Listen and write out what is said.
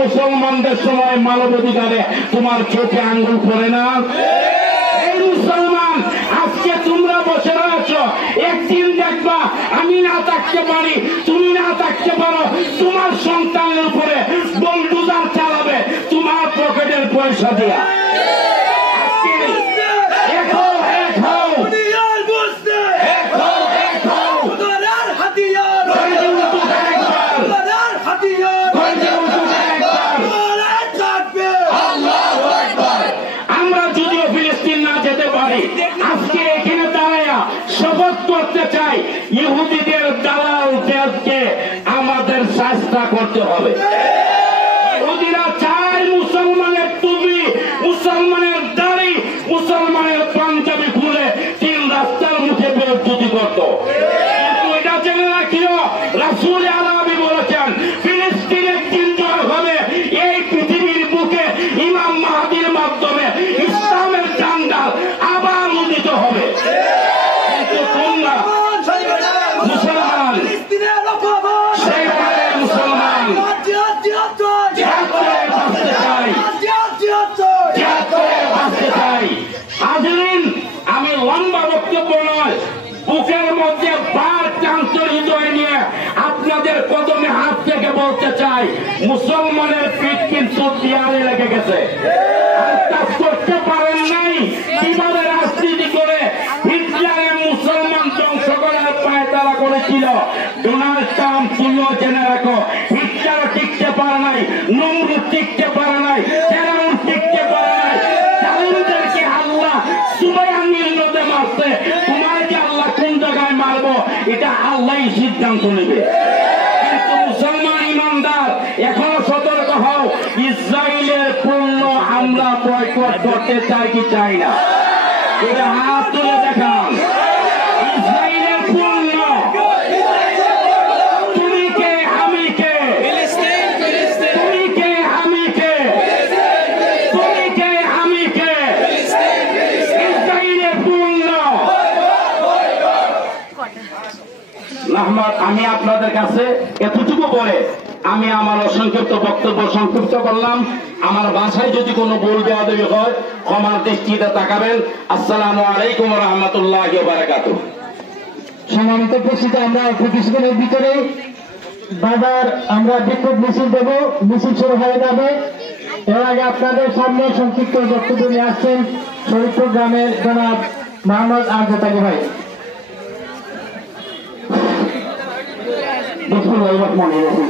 মুসলমানদের সময় মানবাধিকারে তোমার চোখে আঙ্গুল পড়ে না? এই মুসলমান আজকে তোমরা বসে রয়েছ, একদিন দেখবা আমি না থাকতে পারি, তুমি না থাকতে পারো, তোমার সন্তানের উপরে বুলডোজার চালাবে তোমার পকেটের পয়সা দিয়া। আমরা যদিও ফিলিস্তিন না যেতে পারি, আজকে এখানে দাঁড়াইয়া শপথ করতে চাই ইহুদিদের দালাল দেশকে আমাদের শাস্তা করতে হবে। ইহুদিরা চায় মুসলমানের টুপি, মুসলমানের দাড়ি, মুসলমানের পাঞ্জাবি খুলে তিন রাস্তার মুখে বেইজ্জতি করত। কিন্তু এটা জেনে রাখিও, রাসূল আলাবি বলেছেন ফিলিস্তিন একদিন জয় হবে, এই পৃথিবীর বুকে ইমাম মাহদির মাধ্যমে ইসলামের ডান্ডা আবার উদিত হবে। কিন্তু তোমরা মুসলমান, সেইভাবে মুসলমান জিহাদ করে বাঁচতে চাই, জিহাদ করে বাঁচতে চাই। হাজিরিন, আমি লম্বা বক্তব্য নয়, বুকের মধ্যে বার চাঞ্চল হৃদয় নিয়ে আপনাদের কদমে হাত থেকে বলতে চাই, মুসলমানের পিঠ কিন্তু দেয়ালে লেগে গেছে। আর কাজ করতে পারেন নাই, কিভাবে রাজনীতি করে হিটলারের মুসলমান ধ্বংস করার পায়তারা করেছিল। ডোনাল্ড ট্রাম্প, তুমিও জেনে রাখো, হিটলারও টিকতে পারে নাই, নমরুদ টিকতে পারে নাই, ফেরাউন টিকতে পারে নাই। জালিমদেরকে আল্লাহ সুবাইয়ান নদে মারছে, তোমাকে আল্লাহ কোন জায়গায় মারবো এটা আল্লাহই সিদ্ধান্ত নেবে। কিন্তু মুসলমান ইমানদার এখনো সতর্ক হও, ইসরায়েলের পণ্য আমরা বয়কট করতে চাই কি চাই না? এটা হাত তুলে দেখান। ইসরায়েলের পণ্য, তুমি কে আমি কে? তুমি কে আমি কে? তুমি কে আমি কে? ইসরায়েলের পণ্য। আমি আপনাদের কাছে এতটুকু বলে আমি আমার অসংক্ষিপ্ত বক্তব্য সংক্ষিপ্ত করলাম। আমার ভাষায় যদি কোনো ভুল বেয়াদবি হয় ক্ষমার দৃষ্টিতে তাকাবেন। আসসালামু আলাইকুম ওয়া রাহমাতুল্লাহি ওয়া বারাকাতুহু। সম্মানিত উপস্থিতি, আমরা কিছুক্ষণের ভিতরে বাজার আমরা বিক্ষোভ মিছিল দেব, মিছিল শুরু হয়ে যাবে। এর আগে আপনাদের সামনে সংক্ষিপ্ত বক্তব্য নিয়ে আসছেন শরীফপুর গ্রামের জনাব মোহাম্মদ আরজত আলী ভাই। বিসমিল্লাহির রহমানির রহিম।